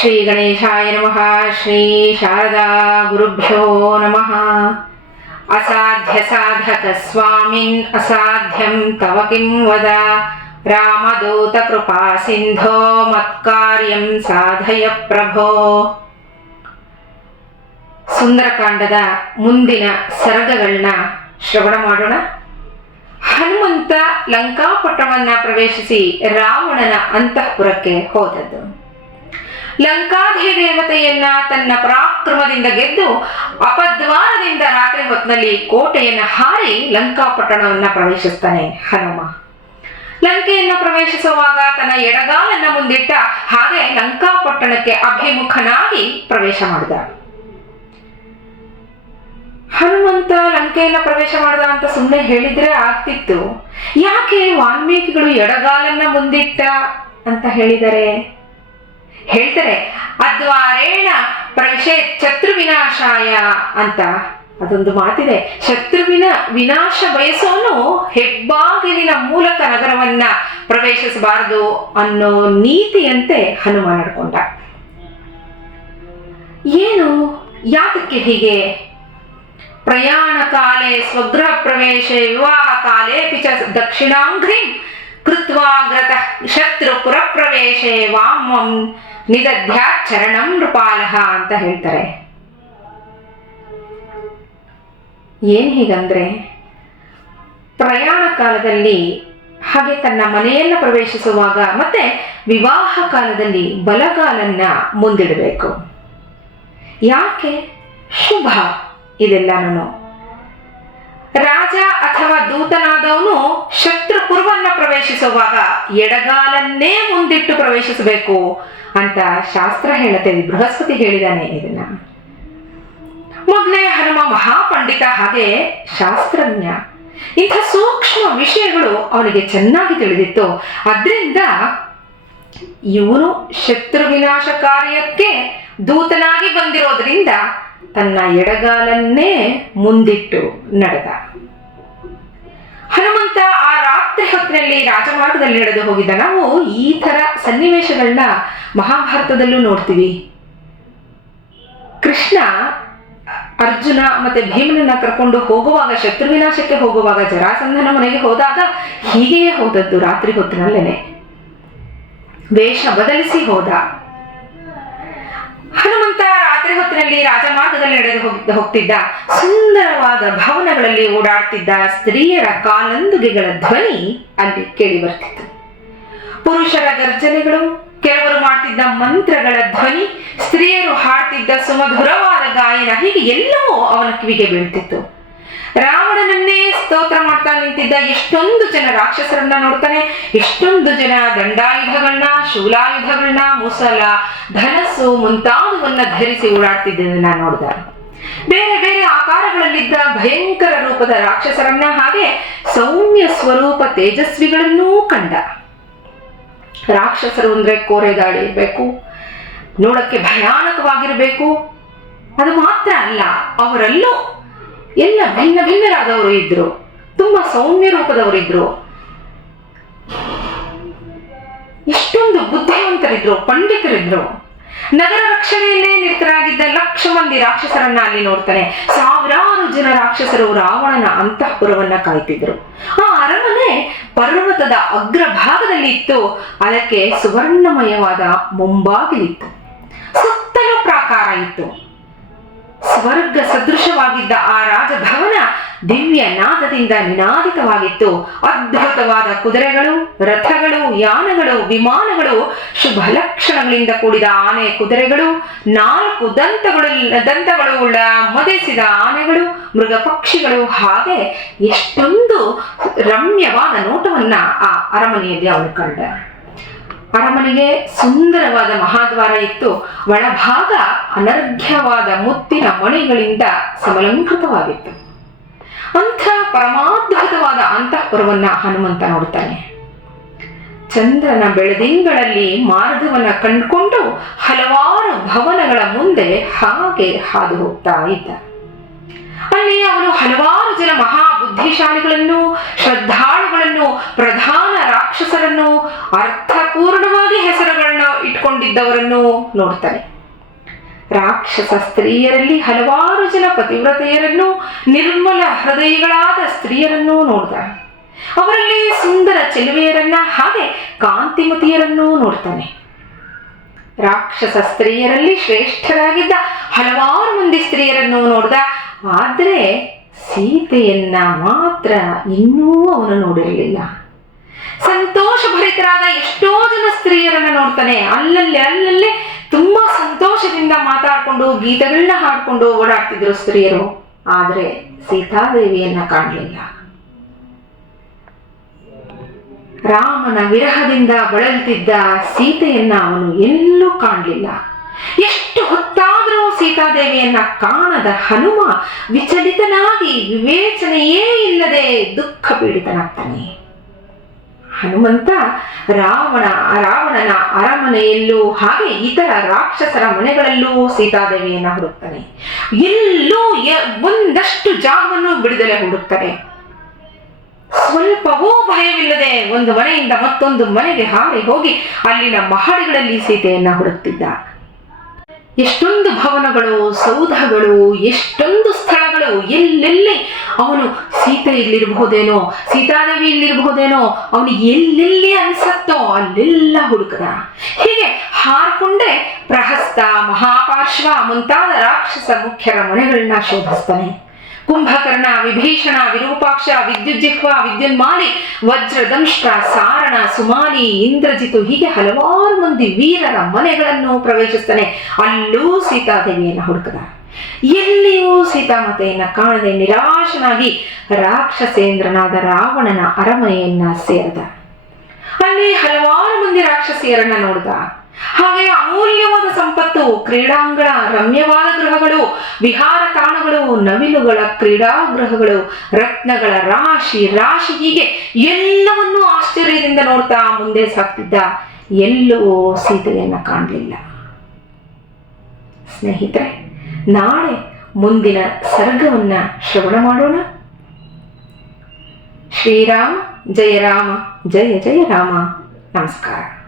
ಶ್ರೀ ಗಣೇಶಾಯ ನಮಃ. ಶ್ರೀ ಶಾರದಾ ಗುರುಭ್ಯೋ ನಮಃ. ಅಸಾಧ್ಯ ಸಾಧಕ ಸ್ವಾಮಿನ್ ಅಸಾಧ್ಯಂ ತವ ಕಿಂ ವದ. ರಾಮದೂತ ಕೃಪಾ ಸಿಂಧೋ ಮತ್ಕಾರ್ಯಂ ಸಾಧಯ ಪ್ರಭೋ. ಸುಂದರಕಾಂಡದ ಮುಂದಿನ ಸರ್ಗಗಳನ್ನ ಶ್ರವಣ ಮಾಡೋಣ. ಹನುಮಂತ ಲಂಕಾಪಟ್ಟಣವನ್ನ ಪ್ರವೇಶಿಸಿ ರಾವಣನ ಅಂತಃಪುರಕ್ಕೆ ಹೋದದ್ದು. ಲಂಕಾಧಿದೇವತೆಯನ್ನ ತನ್ನ ಪರಾಕ್ರಮದಿಂದ ಗೆದ್ದು ಅಪದ್ವಾರದಿಂದ ರಾತ್ರಿ ಹೊತ್ತಿನಲ್ಲಿ ಕೋಟೆಯನ್ನು ಹಾರಿ ಲಂಕಾಪಟ್ಟಣವನ್ನ ಪ್ರವೇಶಿಸ್ತಾನೆ ಹನುಮ. ಲಂಕೆಯನ್ನು ಪ್ರವೇಶಿಸುವಾಗ ತನ್ನ ಎಡಗಾಲನ್ನ ಮುಂದಿಟ್ಟ ಹಾಗೆ ಲಂಕಾಪಟ್ಟಣಕ್ಕೆ ಅಭಿಮುಖನಾಗಿ ಪ್ರವೇಶ ಮಾಡಿದ. ಹನುಮಂತ ಲಂಕೆಯನ್ನ ಪ್ರವೇಶ ಮಾಡಿದ ಅಂತ ಸುಮ್ಮನೆ ಹೇಳಿದ್ರೆ ಆಗ್ತಿತ್ತು. ಯಾಕೆ ವಾಲ್ಮೀಕಿಗಳು ಎಡಗಾಲನ್ನ ಮುಂದಿಟ್ಟ ಅಂತ ಹೇಳಿದ್ದಾರೆ? ಹೇಳ್ತಾರೆ ಅದ್ವಾರೇಣ ಪ್ರವೇಶೆ ಶತ್ರು ವಿನಾಶಾಯ ಅಂತ. ಅದೊಂದು ಮಾತಿದೆ, ಶತ್ರುವಿನ ವಿನಾಶ ಬಯಸೋನು ಹೆಬ್ಬಾಗಿಲಿನ ಮೂಲಕ ನಗರವನ್ನ ಪ್ರವೇಶಿಸಬಾರದು ಅನ್ನೋ ನೀತಿಯಂತೆ ಹನುಮ ನಡ್ಕೊಂಡ. ಏನು, ಯಾತಕ್ಕೆ ಹೀಗೆ? ಪ್ರಯಾಣ ಕಾಲೇ ಸ್ವಗೃಹ ಪ್ರವೇಶ ವಿವಾಹ ಕಾಲೇ ಪಿಚ ದಕ್ಷಿಣಾಂಘ್ರಿಂ ಕೃತ್ವಾಗ್ರತ ಶತ್ರು ಪುರ ಪ್ರವೇಶೆ ವಾಮಂ ನಿದಧ್ಯ ಚರಣಂ ನೃಪಾಲಹ ಅಂತ ಹೇಳ್ತಾರೆ. ಏನ್ ಹೀಗಂದ್ರೆ, ಪ್ರಯಾಣ ಕಾಲದಲ್ಲಿ ಹಾಗೆ ತನ್ನ ಮನೆಯನ್ನ ಪ್ರವೇಶಿಸುವಾಗ ಮತ್ತೆ ವಿವಾಹ ಕಾಲದಲ್ಲಿ ಬಲಗಾಲನ್ನ ಮುಂದಿಡಬೇಕು. ಯಾಕೆ? ಶುಭ ಇದೆಲ್ಲನೂ. ರಾಜ ಅಥವಾ ದೂತನಾದವನು ಶತ್ರು ಪುರವನ್ನ ಪ್ರವೇಶಿಸುವಾಗ ಎಡಗಾಲನ್ನೇ ಮುಂದಿಟ್ಟು ಪ್ರವೇಶಿಸಬೇಕು ಅಂತ ಶಾಸ್ತ್ರ ಹೇಳುತ್ತೆ. ಬೃಹಸ್ಪತಿ ಹೇಳಿದಾನೆ ಇದನ್ನ. ಮೊದಲೇ ಹನುಮ ಮಹಾಪಂಡಿತ, ಹಾಗೆ ಶಾಸ್ತ್ರಜ್ಞ. ಇಂಥ ಸೂಕ್ಷ್ಮ ವಿಷಯಗಳು ಅವನಿಗೆ ಚೆನ್ನಾಗಿ ತಿಳಿದಿತ್ತು. ಅದರಿಂದ ಇವನು ಶತ್ರು ವಿನಾಶ ಕಾರ್ಯಕ್ಕೆ ದೂತನಾಗಿ ಬಂದಿರೋದ್ರಿಂದ ತನ್ನ ಎಡಗಾಲನ್ನೇ ಮುಂದಿಟ್ಟು ನಡೆದ. ಹನುಮಂತ ಆ ರಾತ್ರಿ ಹೊತ್ತಿನಲ್ಲಿ ರಾಜಮಾರ್ಗದಲ್ಲಿ ನಡೆದು ಹೋಗಿದ್ದ. ನಾವು ಈ ತರ ಸನ್ನಿವೇಶಗಳನ್ನ ಮಹಾಭಾರತದಲ್ಲೂ ನೋಡ್ತೀವಿ. ಕೃಷ್ಣ ಅರ್ಜುನ ಮತ್ತೆ ಭೀಮನನ್ನ ಕರ್ಕೊಂಡು ಹೋಗುವಾಗ, ಶತ್ರು ವಿನಾಶಕ್ಕೆ ಹೋಗುವಾಗ, ಜರಾಸಂಧನ ಮನೆಗೆ ಹೋದಾಗ ಹೀಗೆಯೇ ಹೋದದ್ದು. ರಾತ್ರಿ ಹೊತ್ತಿನಲ್ಲೇನೆ ವೇಷ ಬದಲಿಸಿ ಹೋದ. ಹನುಮಂತ ರಾತ್ರಿ ಹೊತ್ತಿನಲ್ಲಿ ರಾಜಮಾರ್ಗದಲ್ಲಿ ನಡೆದು ಹೋಗ್ತಿದ್ದ. ಸುಂದರವಾದ ಭವನಗಳಲ್ಲಿ ಓಡಾಡ್ತಿದ್ದ ಸ್ತ್ರೀಯರ ಕಾಲಂದುಗೆಗಳ ಧ್ವನಿ ಅಲ್ಲಿ ಕೇಳಿ ಬರ್ತಿತ್ತು. ಪುರುಷರ ಗರ್ಜನೆಗಳು, ಕೆಲವರು ಮಾಡ್ತಿದ್ದ ಮಂತ್ರಗಳ ಧ್ವನಿ, ಸ್ತ್ರೀಯರು ಹಾಡ್ತಿದ್ದ ಸುಮಧುರವಾದ ಗಾಯನ, ಹೀಗೆ ಎಲ್ಲವೂ ಅವನ ಕಿವಿಗೆ ಬೀಳ್ತಿತ್ತು. ರಾವಣನನ್ನೇ ಸ್ತೋತ್ರ ಮಾಡ್ತಾ ನಿಂತಿದ್ದ ಎಷ್ಟೊಂದು ಜನ ರಾಕ್ಷಸರನ್ನ ನೋಡ್ತಾನೆ. ಎಷ್ಟೊಂದು ಜನ ದಂಡಾಯುಧಗಳನ್ನ, ಶೂಲಾಯುಧಗಳನ್ನ, ಮುಸಲ, ಧನಸ್ಸು ಮುಂತಾದವನ್ನ ಧರಿಸಿ ಓಡಾಡ್ತಿದ್ದನ್ನ ನೋಡಿದ. ಬೇರೆ ಬೇರೆ ಆಕಾರಗಳಲ್ಲಿದ್ದ ಭಯಂಕರ ರೂಪದ ರಾಕ್ಷಸರನ್ನ, ಹಾಗೆ ಸೌಮ್ಯ ಸ್ವರೂಪ ತೇಜಸ್ವಿಗಳನ್ನೂ ಕಂಡ. ರಾಕ್ಷಸರು ಅಂದ್ರೆ ಕೋರೆಗಾಡಿ ಇರಬೇಕು, ನೋಡಕ್ಕೆ ಭಯಾನಕವಾಗಿರಬೇಕು. ಅದು ಮಾತ್ರ ಅಲ್ಲ, ಅವರಲ್ಲೂ ಎಲ್ಲ ಭಿನ್ನ ಭಿನ್ನರಾದವರು ಇದ್ರು. ತುಂಬಾ ಸೌಮ್ಯ ರೂಪದವರು ಇದ್ರು. ಎಷ್ಟೊಂದು ಬುದ್ಧಿವಂತರಿದ್ರು, ಪಂಡಿತರಿದ್ರು. ನಗರ ರಕ್ಷಣೆಯಲ್ಲೇ ನಿರತರಾಗಿದ್ದ ಲಕ್ಷ ಮಂದಿ ರಾಕ್ಷಸರನ್ನ ಅಲ್ಲಿ ನೋಡ್ತಾನೆ. ಸಾವಿರಾರು ಜನ ರಾಕ್ಷಸರು ರಾವಣನ ಅಂತಃಪುರವನ್ನ ಕಾಯ್ತಿದ್ರು. ಆ ಅರಮನೆ ಪರ್ವತದ ಅಗ್ರಭಾಗದಲ್ಲಿ ಇತ್ತು. ಅದಕ್ಕೆ ಸುವರ್ಣಮಯವಾದ ಮುಂಬಾಗಿಲಿತ್ತು. ಸುತ್ತಲೂ ಪ್ರಾಕಾರ ಇತ್ತು. ಸ್ವರ್ಗ ಸದೃಶವಾಗಿದ್ದ ಆ ರಾಜಭವನ ದಿವ್ಯ ನಾದದಿಂದ ನಿನಾದಿತವಾಗಿತ್ತು. ಅದ್ಭುತವಾದ ಕುದುರೆಗಳು, ರಥಗಳು, ಯಾನಗಳು, ವಿಮಾನಗಳು, ಶುಭ ಲಕ್ಷಣಗಳಿಂದ ಕೂಡಿದ ಆನೆ ಕುದುರೆಗಳು, 4 ದಂತಗಳು ಉಳ್ಳ ಮದಿಸಿದ ಆನೆಗಳು, ಮೃಗ ಪಕ್ಷಿಗಳು, ಹಾಗೆ ಎಷ್ಟೊಂದು ರಮ್ಯವಾದ ನೋಟವನ್ನ ಆ ಅರಮನೆಯಲ್ಲಿ ಅವನು ಕಂಡ. ಅರಮನೆಗೆ ಸುಂದರವಾದ ಮಹಾದ್ವಾರ ಇತ್ತು. ಒಳಭಾಗ ಅನರ್ಘ್ಯವಾದ ಮುತ್ತಿನ ಮಣಿಗಳಿಂದ ಸಮಲಂಕೃತವಾಗಿತ್ತು. ಅಂಥ ಪರಮಾದ್ಭುತವಾದ ಅಂತಃಪುರವನ್ನ ಹನುಮಂತ ನೋಡ್ತಾನೆ. ಚಂದ್ರನ ಬೆಳದಿಂಗಳಲ್ಲಿ ಮಾರ್ಗವನ್ನ ಕಂಡುಕೊಂಡು ಹಲವಾರು ಭವನಗಳ ಮುಂದೆ ಹಾಗೆ ಹಾದು ಹೋಗ್ತಾ ಇದ್ದ. ಅಲ್ಲಿ ಅವನು ಹಲವಾರು ಜನ ಮಹಾ ಬುದ್ಧಿಶಾಲಿಗಳನ್ನು, ಶ್ರದ್ಧಾಳುಗಳನ್ನು, ಪ್ರಧಾನ ರಾಕ್ಷಸರನ್ನು, ಅರ್ಥಪೂರ್ಣವಾಗಿ ಹೆಸರುಗಳನ್ನು ಇಟ್ಕೊಂಡಿದ್ದವರನ್ನು ನೋಡ್ತಾನೆ. ರಾಕ್ಷಸ ಸ್ತ್ರೀಯರಲ್ಲಿ ಹಲವಾರು ಜನ ಪತಿವ್ರತೆಯರನ್ನು, ನಿರ್ಮಲ ಹೃದಯಗಳಾದ ಸ್ತ್ರೀಯರನ್ನು ನೋಡ್ದ. ಅವರಲ್ಲಿ ಸುಂದರ ಚೆಲುವೆಯರನ್ನ ಹಾಗೆ ಕಾಂತಿಮತಿಯರನ್ನು ನೋಡ್ತಾನೆ. ರಾಕ್ಷಸ ಸ್ತ್ರೀಯರಲ್ಲಿ ಶ್ರೇಷ್ಠರಾಗಿದ್ದ ಹಲವಾರು ಮಂದಿ ಸ್ತ್ರೀಯರನ್ನು ನೋಡ್ದ. ಆದರೆ ಸೀತೆಯನ್ನ ಮಾತ್ರ ಇನ್ನೂ ಅವನು ನೋಡಿರಲಿಲ್ಲ. ಸಂತೋಷ ಭರಿತರಾದ ಎಷ್ಟೋ ಜನ ಸ್ತ್ರೀಯರನ್ನ ನೋಡ್ತಾನೆ. ಅಲ್ಲಲ್ಲೇ ತುಂಬಾ ಸಂತೋಷದಿಂದ ಮಾತಾಡ್ಕೊಂಡು ಗೀತೆಗಳನ್ನ ಹಾಡ್ಕೊಂಡು ಓಡಾಡ್ತಿದ್ರು ಸ್ತ್ರೀಯರು. ಆದರೆ ಸೀತಾದೇವಿಯನ್ನ ಕಾಣಲಿಲ್ಲ. ರಾಮನ ವಿರಹದಿಂದ ಬಳಲ್ತಿದ್ದ ಸೀತೆಯನ್ನ ಅವನು ಎಲ್ಲೂ ಕಾಣಲಿಲ್ಲ. ಎಷ್ಟು ಹೊತ್ತಾದರೂ ಸೀತಾದೇವಿಯನ್ನ ಕಾಣದ ಹನುಮ ವಿಚಲಿತನಾಗಿ ವಿವೇಚನೆಯೇ ಇಲ್ಲದೆ ದುಃಖ ಪೀಡಿತನಾಗ್ತಾನೆ. ಹನುಮಂತ ರಾವಣನ ಅರಮನೆಯಲ್ಲೂ ಹಾಗೆ ಇತರ ರಾಕ್ಷಸರ ಮನೆಗಳಲ್ಲೂ ಸೀತಾದೇವಿಯನ್ನ ಹುಡುಕ್ತಾನೆ. ಎಲ್ಲೂ ಒಂದಷ್ಟು ಜಾಗವನ್ನು ಬಿಡದಲೆ ಹುಡುಕ್ತಾನೆ. ಸ್ವಲ್ಪವೂ ಭಯವಿಲ್ಲದೆ ಒಂದು ಮನೆಯಿಂದ ಮತ್ತೊಂದು ಮನೆಗೆ ಹಾರಿ ಹೋಗಿ ಅಲ್ಲಿನ ಮಹಡಿಗಳಲ್ಲಿ ಸೀತೆಯನ್ನ ಹುಡುಕ್ತಿದ್ದ. ಎಷ್ಟೊಂದು ಭವನಗಳು, ಸೌಧಗಳು, ಎಷ್ಟೊಂದು ಸ್ಥಳಗಳು, ಎಲ್ಲೆಲ್ಲಿ ಅವನು ಸೀತೆ ಇಲ್ಲಿರಬಹುದೇನೋ, ಸೀತಾದೇವಿ ಇಲ್ಲಿರಬಹುದೇನೋ, ಅವನಿಗೆ ಎಲ್ಲೆಲ್ಲಿ ಅನ್ಸತ್ತೋ ಅಲ್ಲೆಲ್ಲ ಹುಡುಕದ. ಹೀಗೆ ಹಾರ್ಕೊಂಡೇ ಪ್ರಹಸ್ತ, ಮಹಾಪಾರ್ಶ್ವ ಮುಂತಾದ ರಾಕ್ಷಸ ಮುಖ್ಯರ ಮನೆಗಳನ್ನ ಶೋಧಿಸ್ತಾನೆ. ಕುಂಭಕರ್ಣ, ವಿಭೀಷಣ, ವಿರೂಪಾಕ್ಷ, ವಿದ್ಯುಜ್ಜಿಹ್ವ, ವಿದ್ಯುನ್ಮಾಲಿ, ವಜ್ರದಂಷ್ಟ್ರ, ಸಾರಣ, ಸುಮಾಲಿ, ಇಂದ್ರಜಿತು ಹೀಗೆ ಹಲವಾರು ಮಂದಿ ವೀರರ ಮನೆಗಳನ್ನು ಪ್ರವೇಶಿಸ್ತಾನೆ. ಅಲ್ಲೂ ಸೀತಾದೇವಿಯನ್ನು ಹುಡುಕದ. ಎಲ್ಲಿಯೂ ಸೀತಾಮಾತೆಯನ್ನ ಕಾಣದೆ ನಿರಾಶನಾಗಿ ರಾಕ್ಷಸೇಂದ್ರನಾದ ರಾವಣನ ಅರಮನೆಯನ್ನ ಸೇರಿದ. ಅಲ್ಲಿ ಹಲವಾರು ಮಂದಿ ರಾಕ್ಷಸಿಯರನ್ನ ನೋಡಿದ. ಹಾಗೆ ಅಮೂಲ್ಯವಾದ ಸಂಪತ್ತು, ಕ್ರೀಡಾಂಗಣ, ರಮ್ಯವಾದ ಗೃಹಗಳು, ವಿಹಾರ ತಾಣಗಳು, ನವಿಲುಗಳ ಕ್ರೀಡಾಗೃಹಗಳು, ರತ್ನಗಳ ರಾಶಿ ರಾಶಿ ಹೀಗೆ ಎಲ್ಲವನ್ನೂ ಆಶ್ಚರ್ಯದಿಂದ ನೋಡ್ತಾ ಮುಂದೆ ಸಾಗ್ತಿದ್ದ. ಎಲ್ಲೂ ಸೀತೆಯನ್ನ ಕಾಣಲಿಲ್ಲ. ಸ್ನೇಹಿತರೆ, ನಾಳೆ ಮುಂದಿನ ಸರ್ಗವನ್ನ ಶ್ರವಣ ಮಾಡೋಣ. ಶ್ರೀರಾಮ ಜಯ ರಾಮ, ಜಯ ಜಯ ರಾಮ. ನಮಸ್ಕಾರ.